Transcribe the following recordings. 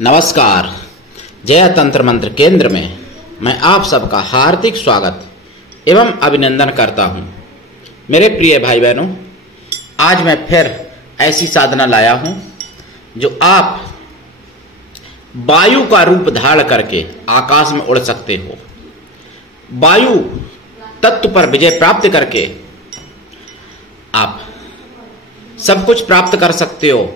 नमस्कार। जय तंत्र मंत्र केंद्र में मैं आप सबका हार्दिक स्वागत एवं अभिनंदन करता हूं। मेरे प्रिय भाई बहनों, आज मैं फिर ऐसी साधना लाया हूं जो आप वायु का रूप धारण करके आकाश में उड़ सकते हो। वायु तत्व पर विजय प्राप्त करके आप सब कुछ प्राप्त कर सकते हो।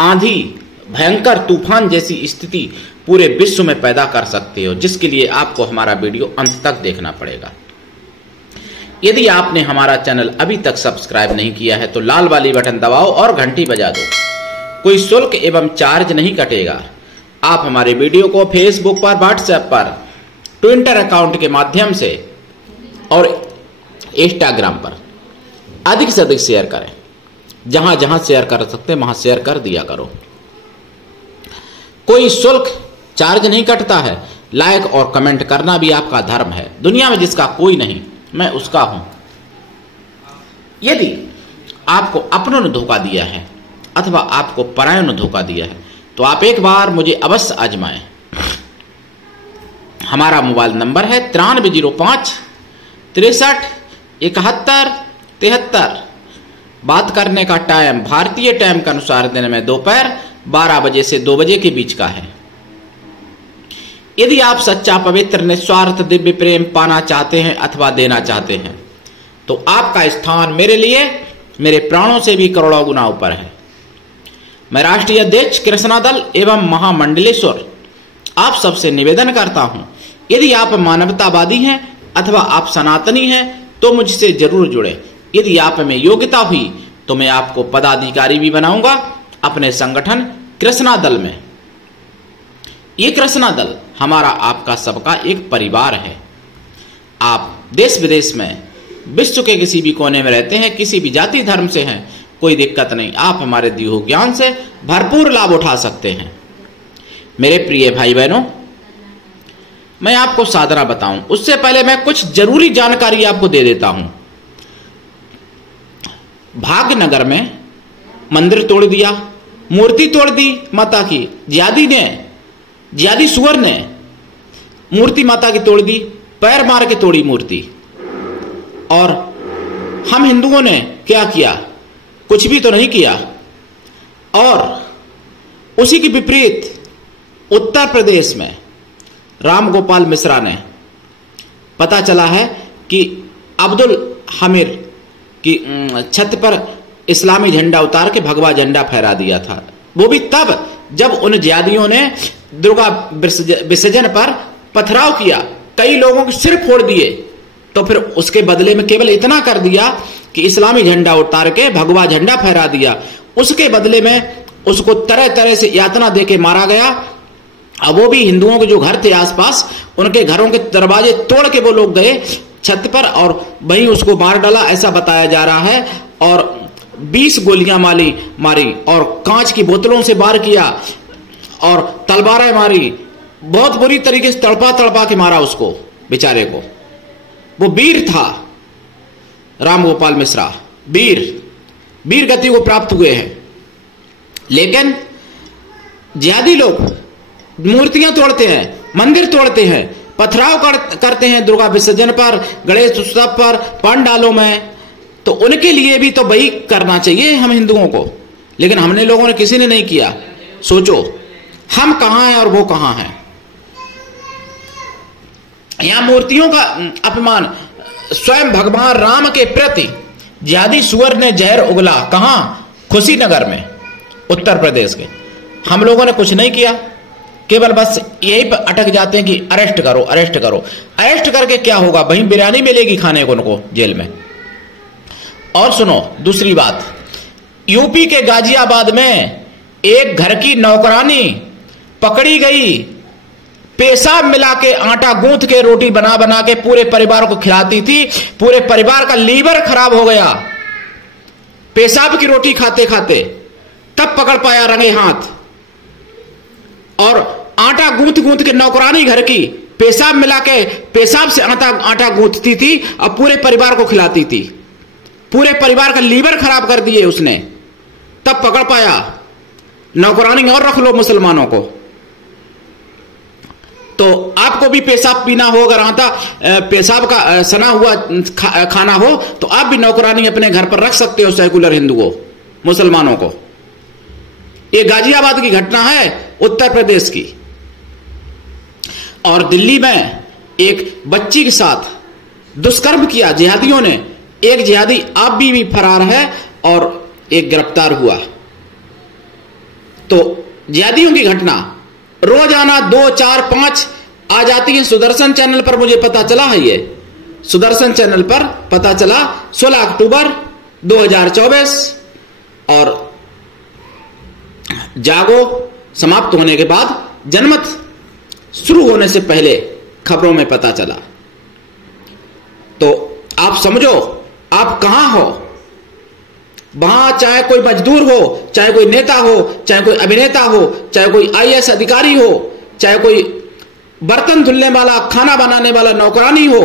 आंधी, भयंकर तूफान जैसी स्थिति पूरे विश्व में पैदा कर सकते हो, जिसके लिए आपको हमारा वीडियो अंत तक देखना पड़ेगा। यदि आपने हमारा चैनल अभी तक सब्सक्राइब नहीं किया है तो लाल वाली बटन दबाओ और घंटी बजा दो। कोई शुल्क एवं चार्ज नहीं कटेगा। आप हमारे वीडियो को फेसबुक पर, व्हाट्सएप पर, ट्विटर अकाउंट के माध्यम से और इंस्टाग्राम पर अधिक से अधिक शेयर करें। जहां जहां शेयर कर सकते हैं वहां शेयर कर दिया करो। कोई शुल्क चार्ज नहीं कटता है। लाइक और कमेंट करना भी आपका धर्म है। दुनिया में जिसका कोई नहीं, मैं उसका हूं। यदि आपको अपनों ने धोखा दिया है अथवा आपको परायों ने धोखा दिया है तो आप एक बार मुझे अवश्य आजमाएं। हमारा मोबाइल नंबर है 9305 63 71 73। बात करने का टाइम भारतीय टाइम के अनुसार दिन में दोपहर 12 बजे से 2 बजे के बीच का है। यदि आप सच्चा, पवित्र, निस्वार्थ दिव्य प्रेम पाना चाहते हैं अथवा देना चाहते हैं तो आपका स्थान मेरे लिए मेरे प्राणों से भी करोड़ों गुना ऊपर है। मैं राष्ट्रीय अध्यक्ष कृष्णा दल एवं महामंडलेश्वर आप सबसे निवेदन करता हूं, यदि आप मानवतावादी हैं अथवा आप सनातनी हैं तो मुझसे जरूर जुड़े। यदि आप में योग्यता हुई तो मैं आपको पदाधिकारी भी बनाऊंगा अपने संगठन कृष्णा दल में। ये कृष्णा दल हमारा, आपका, सबका एक परिवार है। आप देश विदेश में, विश्व के किसी भी कोने में रहते हैं, किसी भी जाति धर्म से हैं, कोई दिक्कत नहीं। आप हमारे दिए हुए ज्ञान से भरपूर लाभ उठा सकते हैं। मेरे प्रिय भाई बहनों, मैं आपको साधना बताऊं उससे पहले मैं कुछ जरूरी जानकारी आपको दे देता हूं। भाग्यनगर में मंदिर तोड़ दिया, मूर्ति तोड़ दी माता की। ज्यादी सुअर ने मूर्ति माता की तोड़ दी, पैर मार के तोड़ी मूर्ति। और हम हिंदुओं ने क्या किया? कुछ भी तो नहीं किया। और उसी के विपरीत उत्तर प्रदेश में राम गोपाल मिश्रा ने, पता चला है कि अब्दुल हमीर की छत पर इस्लामी झंडा उतार के भगवा झंडा फहरा दिया था। वो भी तब जब उन जिहादियों ने दुर्गा विसर्जन पर पथराव किया, कई लोगों के सिर फोड़ दिए। तो फिर उसके बदले में केवल इतना कर दिया कि इस्लामी झंडा उतार के भगवा झंडा फहरा दिया। उसके बदले में उसको तरह तरह से यातना देके मारा गया। अब वो भी हिंदुओं के जो घर थे आसपास, उनके घरों के दरवाजे तोड़ के वो लोग गए छत पर और वहीं उसको मार डाला, ऐसा बताया जा रहा है। और 20 गोलियां मारी और कांच की बोतलों से वार किया और तलवारें मारी। बहुत बुरी तरीके से तड़पा के मारा उसको, बेचारे को। वो वीर था राम गोपाल मिश्रा, वीर गति को प्राप्त हुए हैं। लेकिन जिहादी लोग मूर्तियां तोड़ते हैं, मंदिर तोड़ते हैं, पथराव करते हैं दुर्गा विसर्जन पर, गणेश उत्सव पर, पंडालों में। तो उनके लिए भी तो वही करना चाहिए हम हिंदुओं को। लेकिन हमने लोगों ने, किसी ने नहीं किया। सोचो हम कहां हैं और वो कहां हैं। यहां मूर्तियों का अपमान स्वयं भगवान राम के प्रति जिहादी सुअर ने जहर उगला। कहां? खुशीनगर में, उत्तर प्रदेश के। हम लोगों ने कुछ नहीं किया, केवल बस यही पर अटक जाते हैं कि अरेस्ट करो, अरेस्ट करो। अरेस्ट करके क्या होगा? वहीं बिरयानी मिलेगी खाने को उनको जेल में। और सुनो दूसरी बात, यूपी के गाजियाबाद में एक घर की नौकरानी पकड़ी गई, पेशाब मिला के आटा गूंथ के रोटी बना बना के पूरे परिवार को खिलाती थी। पूरे परिवार का लीवर खराब हो गया पेशाब की रोटी खाते खाते। तब पकड़ पाया रंगे हाथ। और आटा गूंथ के नौकरानी घर की पेशाब मिला के, पेशाब से आटा गूंथती थी और पूरे परिवार को खिलाती थी। पूरे परिवार का लीवर खराब कर दिए उसने, तब पकड़ पाया। नौकरानी और रख लो मुसलमानों को। तो आपको भी पेशाब पीना हो, अगर आता पेशाब का सना हुआ खाना हो तो आप भी नौकरानी अपने घर पर रख सकते हो, सेकुलर हिंदुओं मुसलमानों को। ये गाजियाबाद की घटना है, उत्तर प्रदेश की। और दिल्ली में एक बच्ची के साथ दुष्कर्म किया जिहादियों ने। एक जिहादी अब भी फरार है और एक गिरफ्तार हुआ। तो जिहादियों की घटना रोजाना 2, 4, 5 आ जाती है। सुदर्शन चैनल पर मुझे पता चला है, ये सुदर्शन चैनल पर पता चला 16 अक्टूबर 2024। और जागो समाप्त होने के बाद जनमत शुरू होने से पहले खबरों में पता चला। तो आप समझो आप कहां हो। वहां चाहे कोई मजदूर हो, चाहे कोई नेता हो, चाहे कोई अभिनेता हो, चाहे कोई आईएएस अधिकारी हो, चाहे कोई बर्तन धुलने वाला, खाना बनाने वाला नौकरानी हो,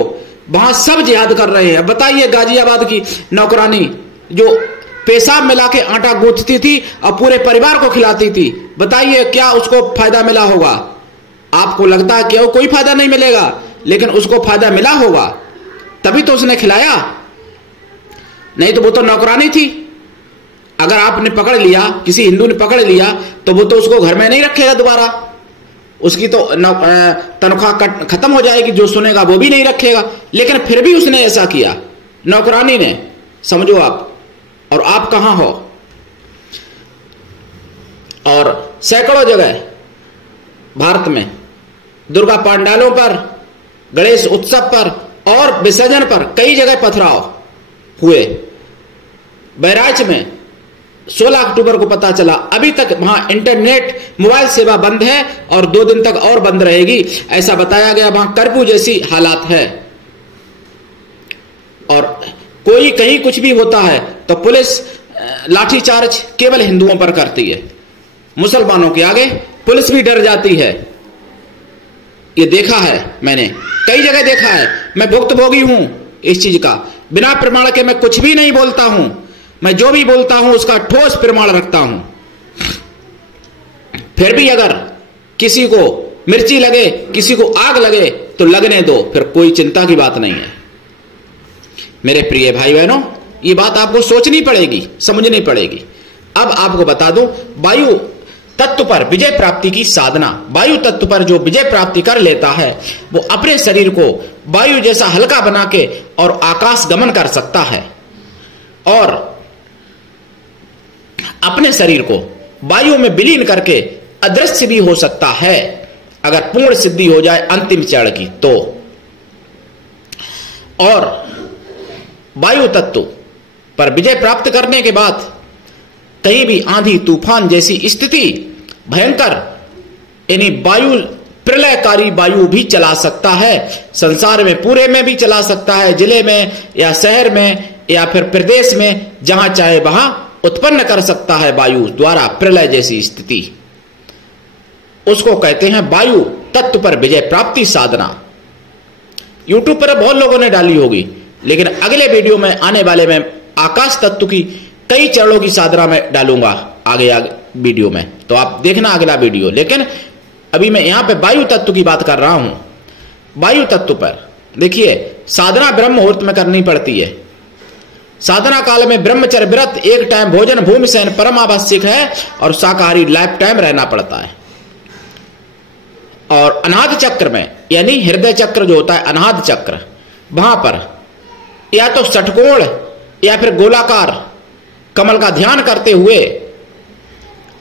वहां सब जिहाद कर रहे हैं। बताइए गाजियाबाद की नौकरानी जो पेशाब मिला के आटा गूंथती थी और पूरे परिवार को खिलाती थी, बताइए क्या उसको फायदा मिला होगा? आपको लगता है कि कोई फायदा नहीं मिलेगा, लेकिन उसको फायदा मिला होगा, तभी तो उसने खिलाया। नहीं तो वो तो नौकरानी थी। अगर आपने पकड़ लिया, किसी हिंदू ने पकड़ लिया, तो वो तो उसको घर में नहीं रखेगा दोबारा, उसकी तो तनख्वाह खत्म हो जाएगी, जो सुनेगा वो भी नहीं रखेगा। लेकिन फिर भी उसने ऐसा किया, नौकरानी ने। समझो आप। और आप कहां हो? और सैकड़ों जगह भारत में दुर्गा पंडालों पर, गणेश उत्सव पर और विसर्जन पर कई जगह पथराव हुए। बहराइच में 16 अक्टूबर को पता चला, अभी तक वहां इंटरनेट मोबाइल सेवा बंद है और 2 दिन तक और बंद रहेगी, ऐसा बताया गया। वहां कर्फ्यू जैसी हालात है। और कोई कहीं कुछ भी होता है तो पुलिस लाठीचार्ज केवल हिंदुओं पर करती है, मुसलमानों के आगे पुलिस भी डर जाती है। ये देखा है मैंने, कई जगह देखा है। मैं भुक्तभोगी हूं इस चीज का। बिना प्रमाण के मैं कुछ भी नहीं बोलता हूं। मैं जो भी बोलता हूं उसका ठोस प्रमाण रखता हूं। फिर भी अगर किसी को मिर्ची लगे, किसी को आग लगे तो लगने दो, फिर कोई चिंता की बात नहीं है। मेरे प्रिय भाई बहनों, ये बात आपको सोचनी पड़ेगी, समझनी पड़ेगी। अब आपको बता दूं, वायु तत्व पर विजय प्राप्ति की साधना। वायु तत्व पर जो विजय प्राप्ति कर लेता है वो अपने शरीर को वायु जैसा हल्का बना के और आकाश गमन कर सकता है और अपने शरीर को वायु में विलीन करके अदृश्य भी हो सकता है, अगर पूर्ण सिद्धि हो जाए अंतिम चरण की तो। और वायु तत्व पर विजय प्राप्त करने के बाद कहीं भी आंधी तूफान जैसी स्थिति, भयंकर यानी वायु, प्रलयकारी वायु भी चला सकता है। संसार में पूरे में भी चला सकता है, जिले में या शहर में या फिर प्रदेश में, जहां चाहे वहां उत्पन्न कर सकता है वायु द्वारा प्रलय जैसी स्थिति। उसको कहते हैं वायु तत्व पर विजय प्राप्ति साधना। यूट्यूब पर बहुत लोगों ने डाली होगी, लेकिन अगले वीडियो में आने वाले में आकाश तत्व की कई चरणों की साधना में डालूंगा आगे वीडियो में, तो आप देखना अगला वीडियो। लेकिन अभी मैं यहां पे वायु तत्व की बात कर रहा हूं। वायु तत्व पर देखिए, साधना ब्रह्म मुहूर्त में करनी पड़ती है। साधना काल में ब्रह्मचर्य व्रत, एक टाइम भोजन, भूमि शयन परम आवश्यक है और शाकाहारी लाइफ टाइम रहना पड़ता है। और अनाहत चक्र में, यानी हृदय चक्र जो होता है अनाहत चक्र, वहां पर या तो षटकोण या फिर गोलाकार कमल का ध्यान करते हुए,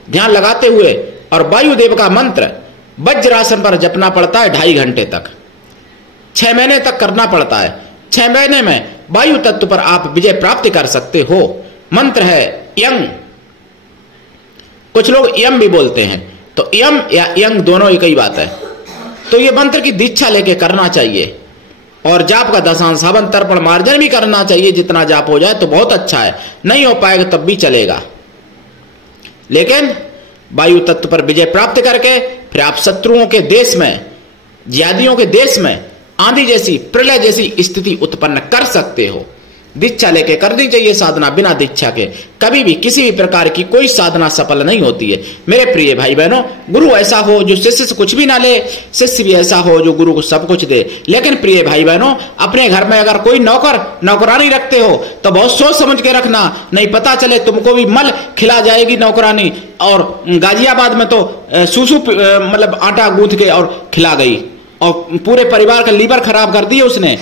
ध्यान लगाते हुए और वायुदेव का मंत्र वज्रासन पर जपना पड़ता है 2.5 घंटे तक। 6 महीने तक करना पड़ता है। 6 महीने में वायु तत्व पर आप विजय प्राप्ति कर सकते हो। मंत्र है यंग, कुछ लोग यम भी बोलते हैं, तो यम या यंग दोनों एक ही बात है। तो ये मंत्र की दीक्षा लेके करना चाहिए और जाप का दशांश हवन तर्पण मार्जन भी करना चाहिए। जितना जाप हो जाए तो बहुत अच्छा है, नहीं हो पाएगा तब भी चलेगा। लेकिन वायु तत्व पर विजय प्राप्त करके फिर आप शत्रुओं के देश में, जिहादियों के देश में आंधी जैसी, प्रलय जैसी स्थिति उत्पन्न कर सकते हो। दीक्षा लेके करनी चाहिए साधना। बिना दीक्षा के कभी भी किसी भी प्रकार की कोई साधना सफल नहीं होती है। मेरे प्रिय भाई बहनों, गुरु ऐसा हो जो शिष्य से कुछ भी ना ले, शिष्य भी ऐसा हो जो गुरु को सब कुछ दे। लेकिन प्रिय भाई बहनों, अपने घर में अगर कोई नौकरानी रखते हो तो बहुत सोच समझ के रखना, नहीं पता चले तुमको भी मल खिला जाएगी नौकरानी। और गाजियाबाद में तो सूसू मतलब आटा गूंथ के और खिला गई और पूरे परिवार का लीवर खराब कर दिया उसने।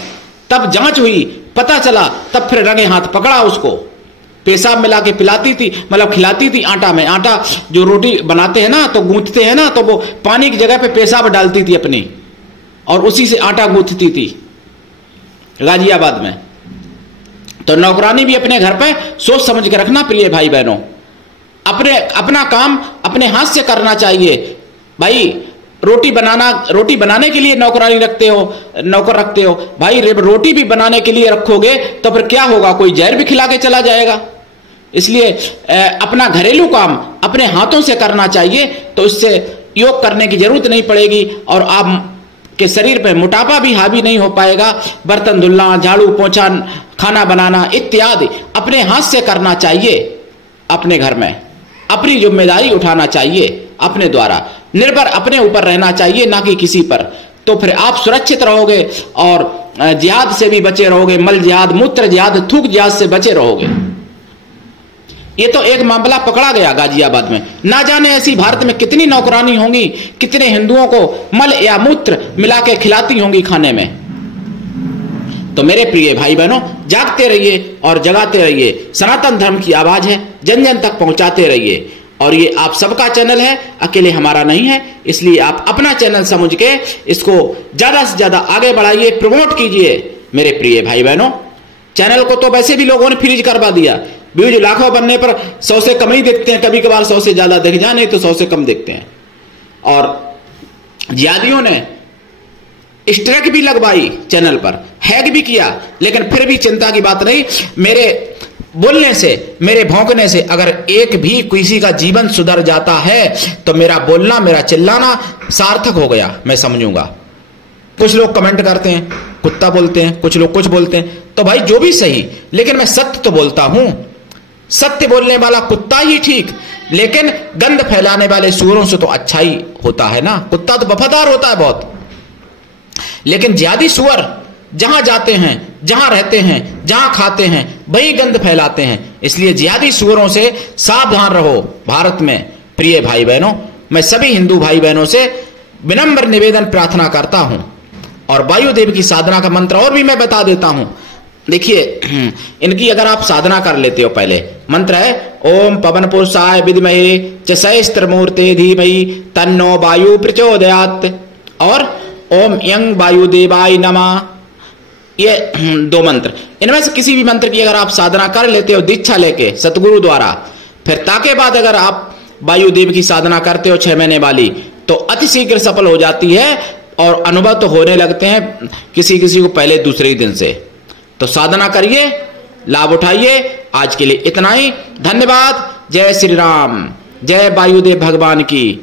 तब जांच हुई, पता चला, तब फिर रंगे हाथ पकड़ा उसको। पेशाब मिला के पिलाती थी, मतलब खिलाती थी आटा में। आटा जो रोटी बनाते हैं ना तो गूंथते हैं ना, तो वो पानी की जगह पे पेशाब डालती थी अपनी और उसी से आटा गूंथती थी गाजियाबाद में। तो नौकरानी भी अपने घर पे सोच समझ के रखना प्रिय भाई बहनों। अपना काम अपने हाथ से करना चाहिए भाई। रोटी बनाने के लिए नौकरानी नौकर रखते हो भाई। रोटी भी बनाने के लिए रखोगे तो फिर क्या होगा, कोई जहर भी खिला के चला जाएगा। इसलिए अपना घरेलू काम अपने हाथों से करना चाहिए, तो इससे योग करने की जरूरत नहीं पड़ेगी और आप के शरीर पे मोटापा भी हावी नहीं हो पाएगा। बर्तन धुलना, झाड़ू पोंछा, खाना बनाना इत्यादि अपने हाथ से करना चाहिए। अपने घर में अपनी जिम्मेदारी उठाना चाहिए, अपने द्वारा निर्भर अपने ऊपर रहना चाहिए, ना कि किसी पर। तो फिर आप सुरक्षित रहोगे और जिहाद से भी बचे रहोगे। मल जिहाद, मूत्र जिहाद, थूक जिहाद से बचे रहोगे। ये तो एक मामला पकड़ा गया गाजियाबाद में। ना जाने ऐसी भारत में कितनी नौकरानी होंगी, कितने हिंदुओं को मल या मूत्र मिला के खिलाती होंगी खाने में। तो मेरे प्रिय भाई बहनों, जागते रहिए और जगाते रहिए। सनातन धर्म की आवाज है, जन जन तक पहुंचाते रहिए। और ये आप सबका चैनल है, अकेले हमारा नहीं है। इसलिए आप अपना चैनल समझ के इसको ज्यादा से ज्यादा आगे बढ़ाइए, प्रमोट कीजिए। मेरे प्रिय भाई बहनों, चैनल को तो वैसे भी लोगों ने फ्रीज करवा दिया। व्यूज लाखों बनने पर 100 से कम ही देखते हैं, कभी कभार 100 से ज्यादा देख जाए, नहीं तो 100 से कम देखते हैं। और जिहादियों ने स्ट्राइक भी लगवाई चैनल पर, हैक भी किया, लेकिन फिर भी चिंता की बात नहीं। मेरे बोलने से, मेरे भौंकने से अगर एक भी किसी का जीवन सुधर जाता है तो मेरा बोलना, मेरा चिल्लाना सार्थक हो गया, मैं समझूंगा। कुछ लोग कमेंट करते हैं, कुत्ता बोलते हैं, कुछ लोग कुछ बोलते हैं, तो भाई जो भी सही, लेकिन मैं सत्य तो बोलता हूं। सत्य बोलने वाला कुत्ता ही ठीक, लेकिन गंद फैलाने वाले सूअरों से तो अच्छा ही होता है ना। कुत्ता तो वफादार होता है बहुत, लेकिन जिहादी सूअर जहां जाते हैं, जहां रहते हैं, जहां खाते हैं, वही गंद फैलाते हैं। इसलिए जिहादी सूअरों से सावधान रहो भारत में। प्रिय भाई बहनों, मैं सभी हिंदू भाई बहनों से विनम्र निवेदन प्रार्थना करता हूं। और वायुदेव की साधना का मंत्र और भी मैं बता देता हूं। देखिए, इनकी अगर आप साधना कर लेते हो, पहले मंत्र है ओम पवन पुरुषाय विद्महे च सहस्त्रमूर्ते धीमहि तन्नो वायु प्रचोदयात्, और ओम यं वायुदेवाय नमः। ये 2 मंत्र, इनमें से किसी भी मंत्र की अगर आप साधना कर लेते हो दीक्षा लेके सतगुरु द्वारा, फिर ताके बाद अगर आप वायुदेव की साधना करते हो 6 महीने वाली, तो अति शीघ्र सफल हो जाती है और अनुभव तो होने लगते हैं किसी किसी को पहले दूसरे ही दिन से। तो साधना करिए, लाभ उठाइए। आज के लिए इतना ही, धन्यवाद। जय श्री राम, जय वायुदेव भगवान की।